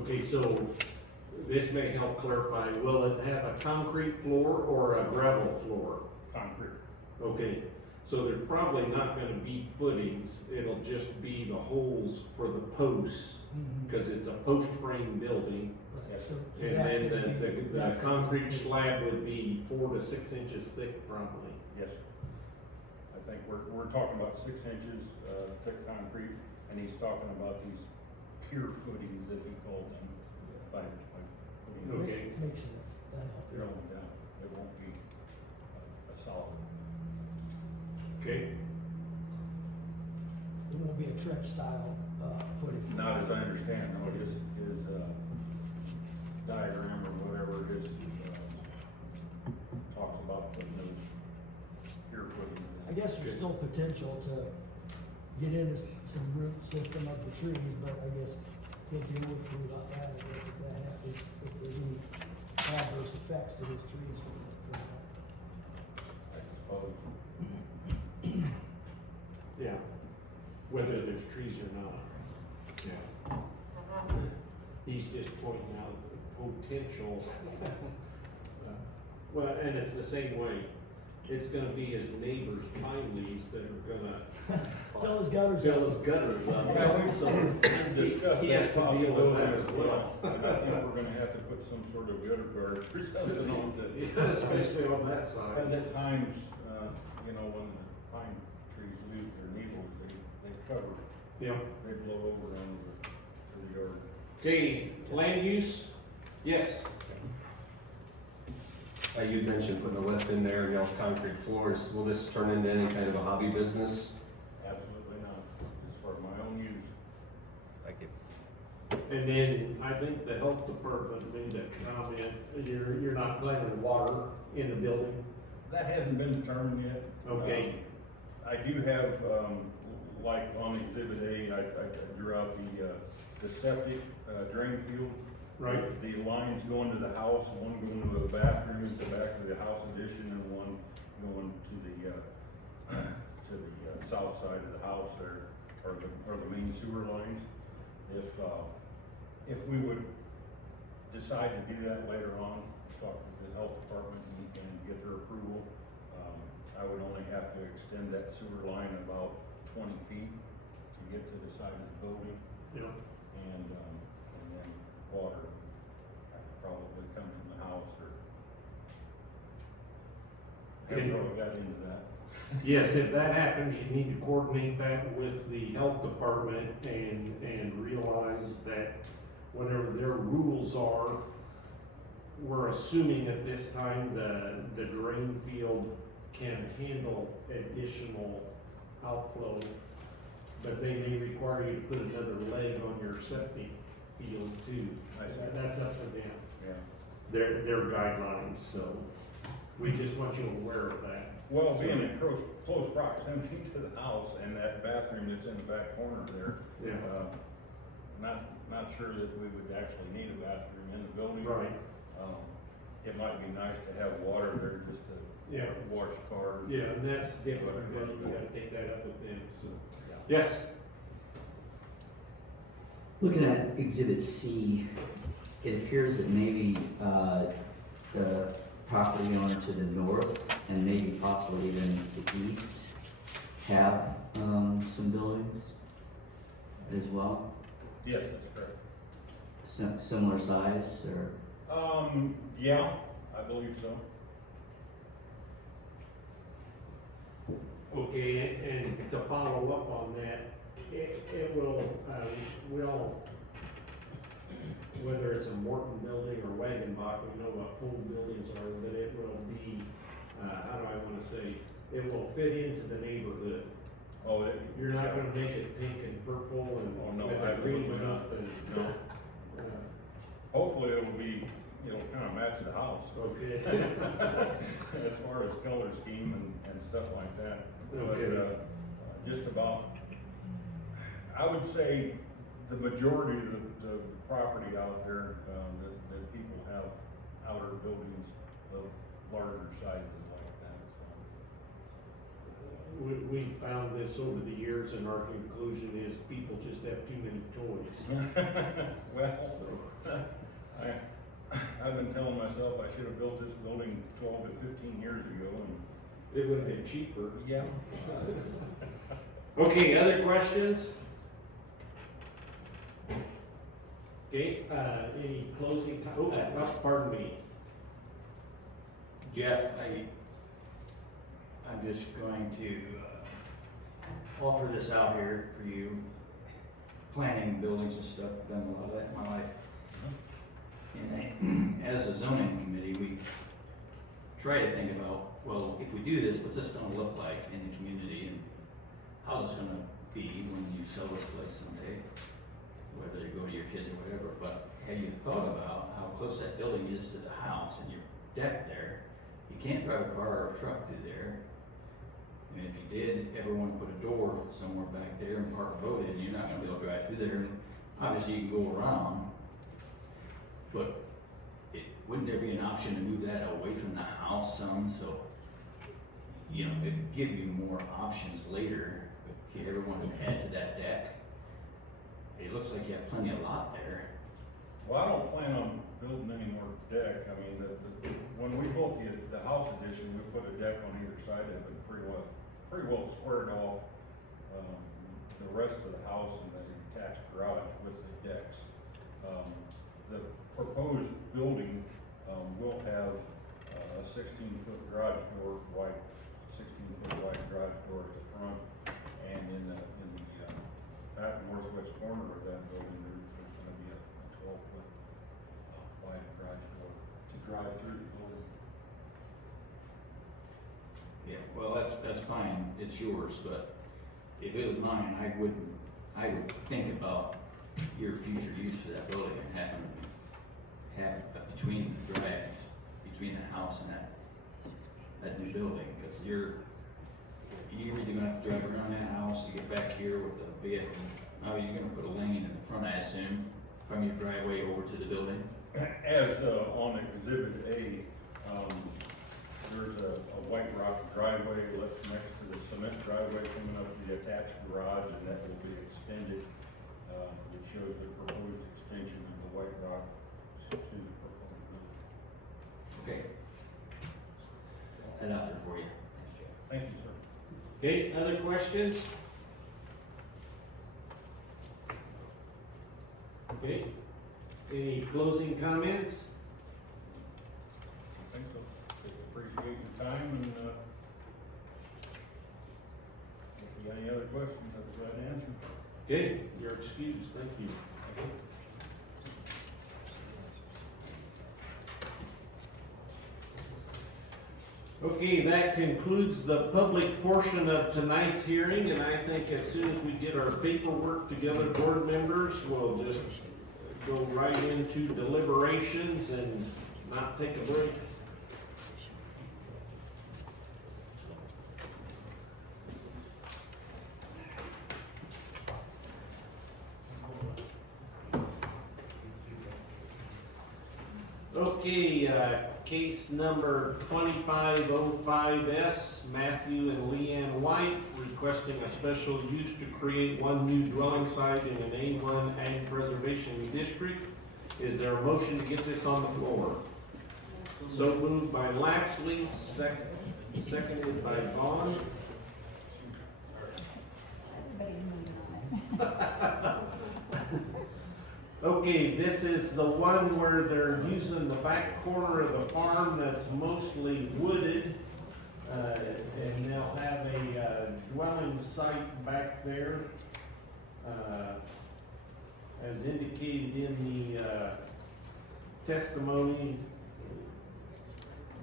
Okay, so this may help clarify, will it have a concrete floor or a gravel floor? concrete. Okay, so there's probably not gonna be footings, it'll just be the holes for the posts Mhm. because it's a post frame building. Right, so And that's then gonna be- the that's gonna concrete be- slab would be 4 to 6 inches thick probably. Yes. I think we're talking about 6 inches, thick concrete, and he's talking about these pier footings that he called them, by putting Okay. Makes sense, that helps. drilling down. It won't be a solid. Okay. It won't be a trench style, footing. Not as I understand, no, his diagram or whatever it is, talks about putting those pier footings. I guess there's still potential to get into some root system of the trees, but I guess he'll deal with you about that, I guess, if that happens, if there's any adverse effects to his trees from that. I suppose. Yeah. Whether there's trees or not. Yeah. He's just pointing out the potential. Well, and it's the same way. It's gonna be his neighbor's pine leaves that are gonna Fill his gutters fill up. his gutters up. Yeah, we've So discussed he has that to deal with possibility that as as well. well. And I think we're gonna have to put some sort of gutter guard or something on Yeah, especially on that As side. at times, when the pine trees lose their needles, they cover, Yeah. they blow over onto the yard. Okay, land use? Yes. You'd mentioned putting a lift in there, concrete floors. Will this turn into any kind of a hobby business? Absolutely not, it's for my own use. Thank you. And then I think the health department made a comment, you're not planning water in the building? That hasn't been determined yet. Okay. I do have, like on exhibit A, I drew out the septic, drain field. Right. The lines going to the house, one going to the bathroom at the back of the house addition, and one going to the south side of the house there, are the main sewer lines. If we would decide to do that later on, talk with the health department and get their approval, I would only have to extend that sewer line about 20 feet to get to the side of the building. Yeah. And then water probably come from the house or. Haven't really got into that. Yes, if that happens, you need to coordinate that with the health department and realize that whatever their rules are, we're assuming at this time the drain field can handle additional outflow, but they may require you to put another leg on your septic field too. I see. That's up to them, Yeah. their guidelines, so we just want you aware of that. Well, being in close proximity to the house and that bathroom that's in the back corner there, Yeah. not sure that we would actually need a bathroom in the building. Right. It might be nice to have water there just to Yeah. wash cars. Yeah, and that's different, you gotta take that up with them, so. Yes? Looking at exhibit C, it appears that maybe, the property owner to the north and maybe possibly even the east have, some buildings as well, Yes, that's correct. similar size or? Yeah, I believe so. Okay, and to follow up on that, it will, whether it's a Morton building or Wagenbach, we know what home buildings are, but it will be, how do I wanna say, it will fit into the neighborhood. Oh, You're not gonna make it pink and purple Oh, and no, with a green absolutely roof not. and. No. Hopefully it'll kind of match the house. Okay. As far as color scheme and stuff like that. Okay. But, just about, I would say the majority of the property out there, that people have outer buildings of larger sizes like that, We found this over the years and our conclusion is people just have too many toys. so. Well, So, I've been telling myself I should have built this building 12 to 15 years ago and. it would have been cheaper. Yeah. Okay, other questions? Okay, any closing, pardon me. Jeff, I'm just going to offer this out here for you. Planning buildings and stuff, I've done a lot of that in my life. And as a zoning committee, we try to think about, well, if we do this, what's this gonna look like in the community, and how's this gonna be when you sell this place someday, whether you go to your kids or whatever. But have you thought about how close that building is to the house and your deck there? You can't drive a car or a truck through there. And if you did ever want to put a door somewhere back there and park a boat in, you're not gonna be able to drive through there. And obviously you can go around, but wouldn't there be an option to move that away from the house some, so, you know, it'd give you more options later if you ever want to add to that deck? It looks like you have plenty of lot there. Well, I don't plan on building any more deck. I mean, when we built the house addition, we put a deck on either side of it, pretty well squared off, the rest of the house and the attached garage with the decks. The proposed building, will have a 16-foot garage door, 16-foot wide garage door at the front, and in the back northwest corner of that building, there's gonna be a 12-foot wide garage door to drive through the building. Yeah, well, that's fine, it's yours, but if it was mine, I would think about your future use for that building and have between the drive, between the house and that new building, because you're either gonna have to drive around that house to get back here with the vehicle. Now you're gonna put a lane in the front, I assume, from your driveway over to the building. As on Exhibit A, there's a white rock driveway next to the cement driveway coming up to the attached garage, and that will be extended. It shows the proposed extension of the white rock to the proposed building. Okay. Head out there for you. Thank you, sir. Okay, other questions? Okay, any closing comments? I think so. Just appreciate your time, and if you got any other questions, I'll be glad to answer. Okay, you're excused, thank you. Okay, that concludes the public portion of tonight's hearing, and I think as soon as we get our paperwork together, board members, we'll just go right into deliberations and not take a break. Okay, case number 2505S, Matthew and Leanne White requesting a special use to create one new dwelling site in an A1 Ag Preservation District. Is there a motion to get this on the floor? So moved by Lapsley, seconded by Vaughn. Everybody's moving on it. Okay, this is the one where they're using the back corner of the farm that's mostly wooded. And they'll have a dwelling site back there. As indicated in the testimony,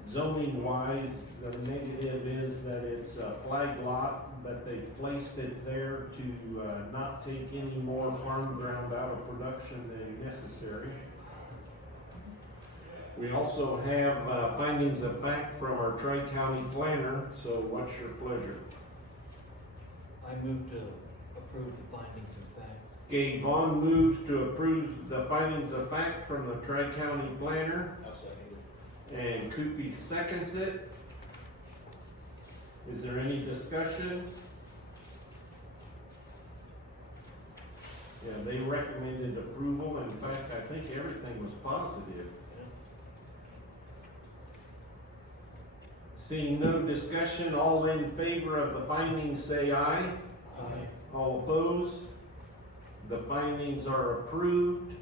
zoning wise, the negative is that it's a flag lot, but they placed it there to not take any more farm ground out of production than necessary. We also have findings of fact from our Tri-County planner, so what's your pleasure? I move to approve the findings of fact. Okay, Vaughn moves to approve the findings of fact from the Tri-County planner. I'll second it. And Koopy seconds it. Is there any discussion? Yeah, they recommended approval. In fact, I think everything was positive. Seeing no discussion, all in favor of the findings say aye. Aye. All opposed? The findings are approved.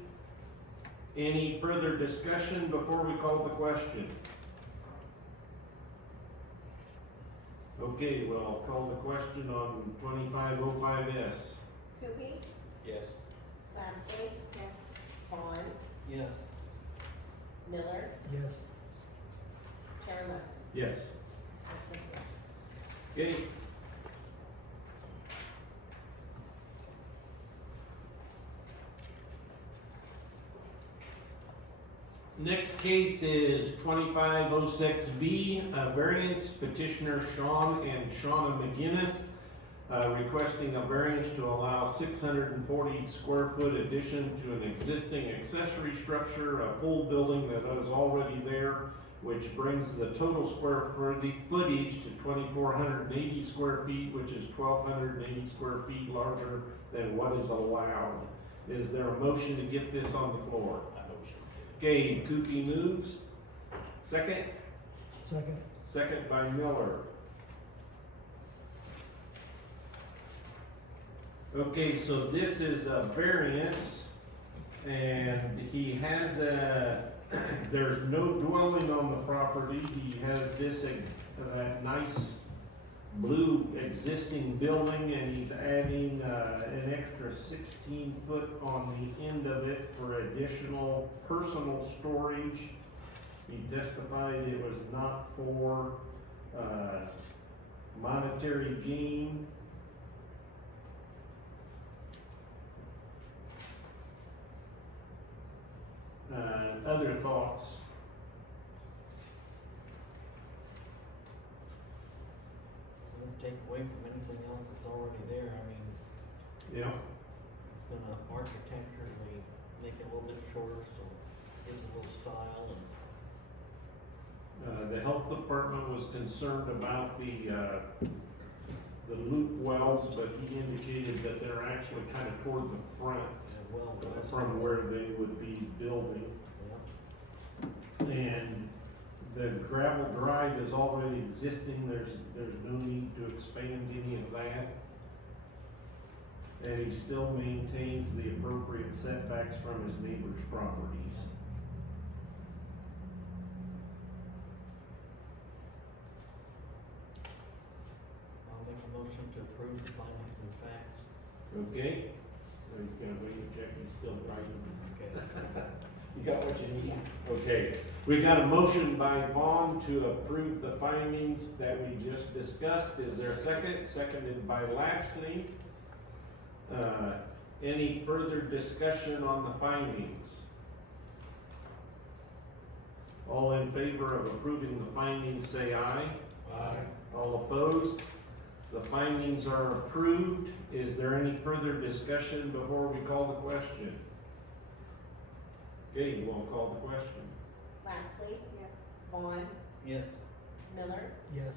Any further discussion before we call the question? Okay, well, I'll call the question on 2505S. Coopy, Yes. Lapsley. Yes. Vaughn, Yes. Miller, Yes. Chairman Leslie. Yes. Motion approved. Okay. Next case is 2506V, variance petitioner Sean and Shauna McGinnis, requesting a variance to allow 640 square foot addition to an existing accessory structure, a pool building that is already there, which brings the total square footage to 2,480 square feet, which is 1,280 square feet larger than what is allowed. Is there a motion to get this on the floor? Okay, Coopy moves. Second? Second. Second by Miller. Okay, so this is a variance, and he has there's no dwelling on the property. He has this, that nice blue existing building, and he's adding an extra 16 foot on the end of it for additional personal storage. He testified it was not for monetary gain. Other thoughts? Won't take away from anything else that's already there. I mean, Yeah. it's gonna architecturally make it a little bit shorter, so it gives a little style and. The health department was concerned about the loop wells, but he indicated that they're actually kind of toward the front Well, from where they would be building. Yeah. And the gravel drive is already existing, there's no need to expand any of that. And he still maintains the appropriate setbacks from his neighbor's properties. I'll make a motion to approve the findings and facts. Okay? Are you gonna wait, Jackie's still writing? Okay. You got what you need? Yeah. Okay, we got a motion by Vaughn to approve the findings that we just discussed. Is there a second? Seconded by Laxley. Any further discussion on the findings? All in favor of approving the findings, say aye. Aye. All opposed? The findings are approved. Is there any further discussion before we call the question? Okay, we'll call the question. Lapsley. Yes. Vaughn, Yes. Miller, Yes.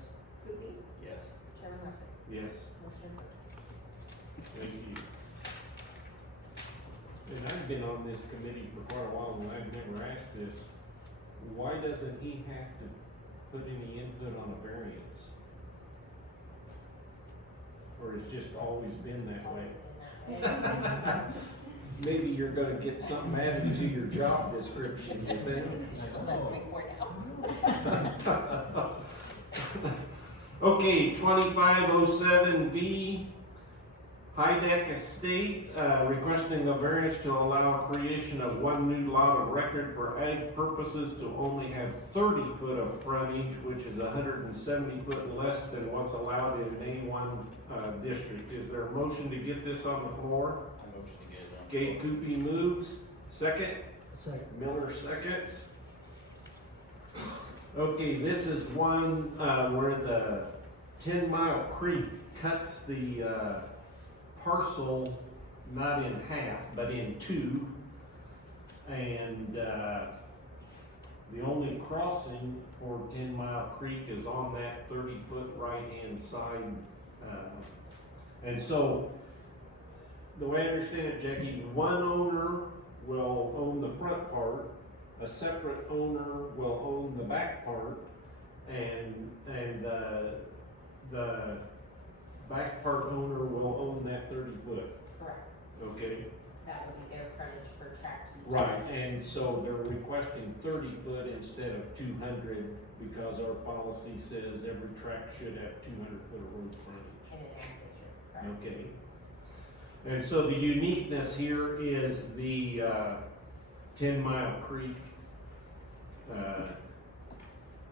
Coopy, Yes. Chairman Leslie. Yes, Motion approved. thank you. And I've been on this committee for quite a while, and I've never asked this. Why doesn't he have to put any input on a variance? Or it's just always been that way? Maybe you're gonna get something added to your job description, you think? That's before now. Okay, 2507V, High Deck Estate, requesting a variance to allow creation of one new lot of record for ag purposes to only have 30 foot of frontage, which is 170 foot less than what's allowed in an A1 district. Is there a motion to get this on the floor? I motion to get it on. Gate Coopy moves. Second? Second. Miller seconds. Okay, this is one where the 10 Mile Creek cuts the parcel not in half, but in two. And the only crossing for 10 Mile Creek is on that 30-foot right-hand side. And so, the way I understand it, Jackie, one owner will own the front part, a separate owner will own the back part, and the back part owner will own that 30 foot, Correct. okay? That would be their frontage for tract. Right, and so they're requesting 30 foot instead of 200 because our policy says every track should have 200 foot of road frontage. In an ag district, correct? Okay. And so the uniqueness here is the 10 Mile Creek.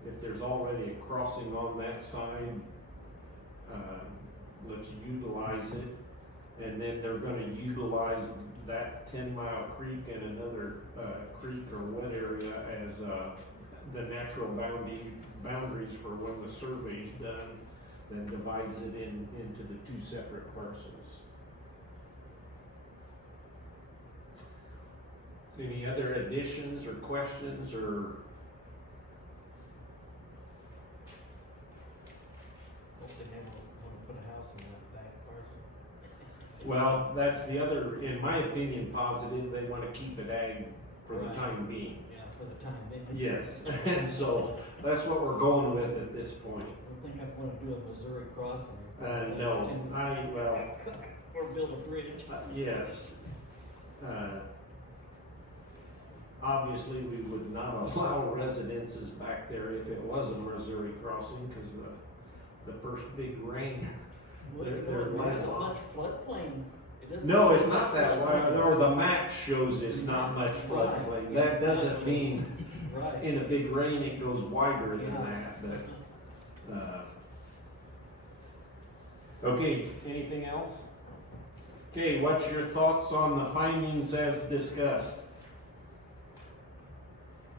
If there's already a crossing on that side, let's utilize it. And then they're gonna utilize that 10 Mile Creek and another creek or wet area as the natural boundaries for when the survey's done, that divides it into the two separate parcels. Any other additions or questions or? Hope they never wanna put a house in that back parcel. Well, that's the other, in my opinion, positive, they wanna keep it ag for the Right. time being. Yeah, for the time being. Yes, and so that's what we're going with at this point. I don't think I'm gonna do a Missouri crossing. No, well, Or build a bridge. yes. Obviously, we would not allow residences back there if it was a Missouri crossing, cause the first big rain, they're There isn't much landlocked. floodplain. It doesn't No, show it's much not that wide, floodplain. or the map shows it's not much floodplain. Right. That doesn't mean Right. in a big rain it goes wider than Yeah. that, but, okay, anything else? Okay, what's your thoughts on the findings as discussed?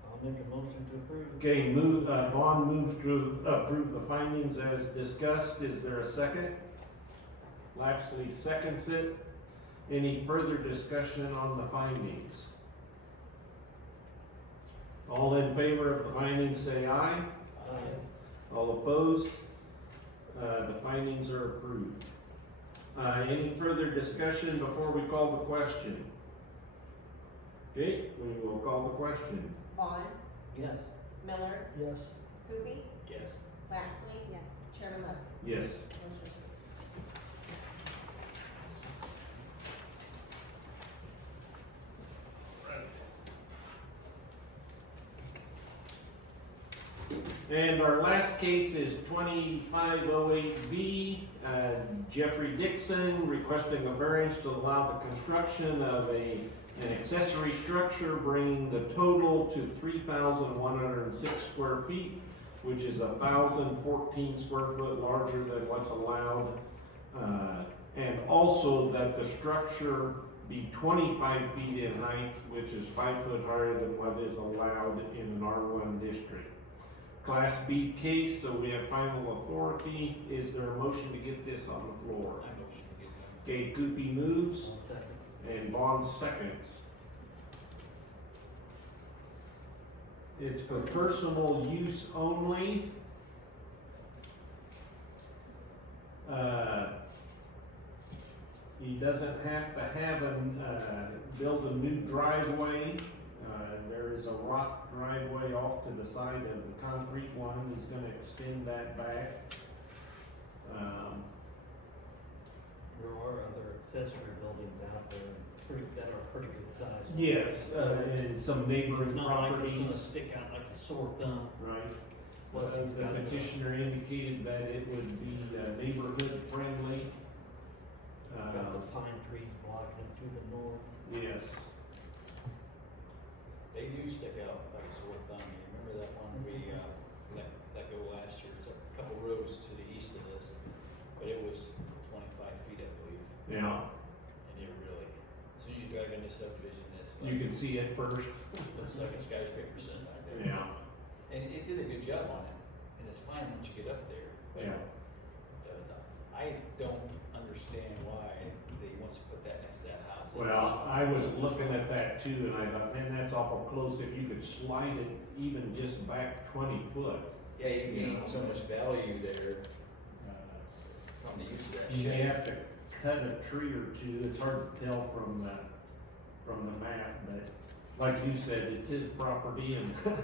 I'll make a motion to approve. Okay, Vaughn moves to approve the findings as discussed. Is there a second? Lapsley seconds it. Any further discussion on the findings? All in favor of the findings say aye. Aye. All opposed? The findings are approved. Any further discussion before we call the question? Okay, we will call the question. Vaughn, Yes. Miller, Yes. Coopey, Yes. Lapsley. Yes. Chairman Leskey. Yes. Motion approved. And our last case is 2508V, Jeffrey Dixon requesting a variance to allow the construction of an accessory structure, bringing the total to 3,106 square feet, which is 1,014 square foot larger than what's allowed. And also that the structure be 25 feet in height, which is 5 foot higher than what is allowed in an R1 district. Class B case, so we have final authority. Is there a motion to get this on the floor? I motion to get that. Okay, Goopy moves I'll second. and Vaughn seconds. It's for personal use only. He doesn't have to have build a new driveway. There is a rock driveway off to the side of the concrete one. He's gonna extend that back. There are other accessory buildings out there that are pretty good size. Yes, and some neighboring It's not like it's gonna properties, stick out like a sore thumb. right? Plus he's The got petitioner indicated that it would be neighborhood friendly. got the pine trees blocking it to the north. Yes, They do stick out like a sore thumb. You remember that one we, let go last year? It's a couple roads to the east of this, but it was 25 feet, I believe. yeah, And it really, as soon as you drive into subdivision, it's you like, can see it first, looks like a skyscraper sitting out there. yeah, And it did a good job on it, and it's fine once you get up there. But yeah. I don't understand why they wants to put that next to that house. Well, I was looking at that too, and I thought, man, that's awful close. If you could slide it even just back 20 foot. Yeah, you gain so much value there, from the use of that You may shed. have to cut a tree or two. It's hard to tell from the map, but like you said, it's his property and Yeah,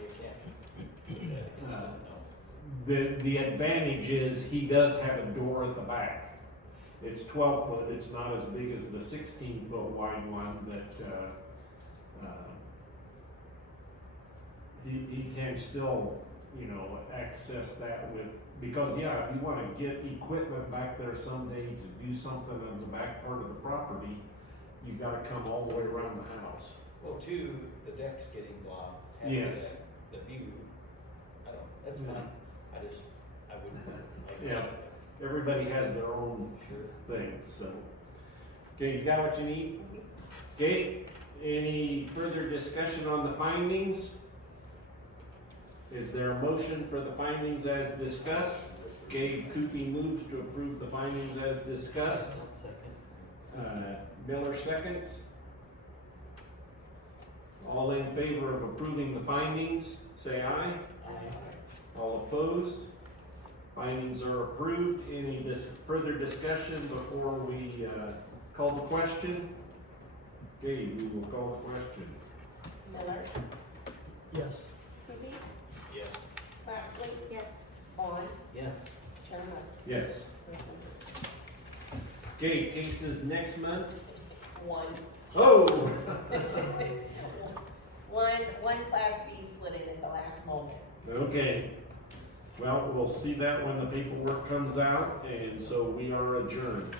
you can't put that against it, no. the advantage is he does have a door at the back. It's 12 foot. It's not as big as the 16 foot wide one, but he can still, you know, access that with, because yeah, if you wanna get equipment back there someday to do something on the back part of the property, you gotta come all the way around the house. Well, too, the deck's getting blocked. Yes. The view, I don't, that's Yeah. fine, I wouldn't, like. Yeah, everybody has their own things, so. Okay, you got what you need? Okay, any further discussion on the findings? Is there a motion for the findings as discussed? Gabe Coopy moves to approve the findings as discussed. I'll second. Miller seconds. All in favor of approving the findings, say aye. All opposed? Findings are approved. Any further discussion before we call the question? Okay, we will call the question. Miller, Yes. Susie, Yes. Lapsley. Yes. Vaughn, Yes. Chairman West. Yes. Motion approved. Okay, cases next month. One. Oh! One Class B slid in at the last moment. Okay. Well, we'll see that when the paperwork comes out, and so we are adjourned.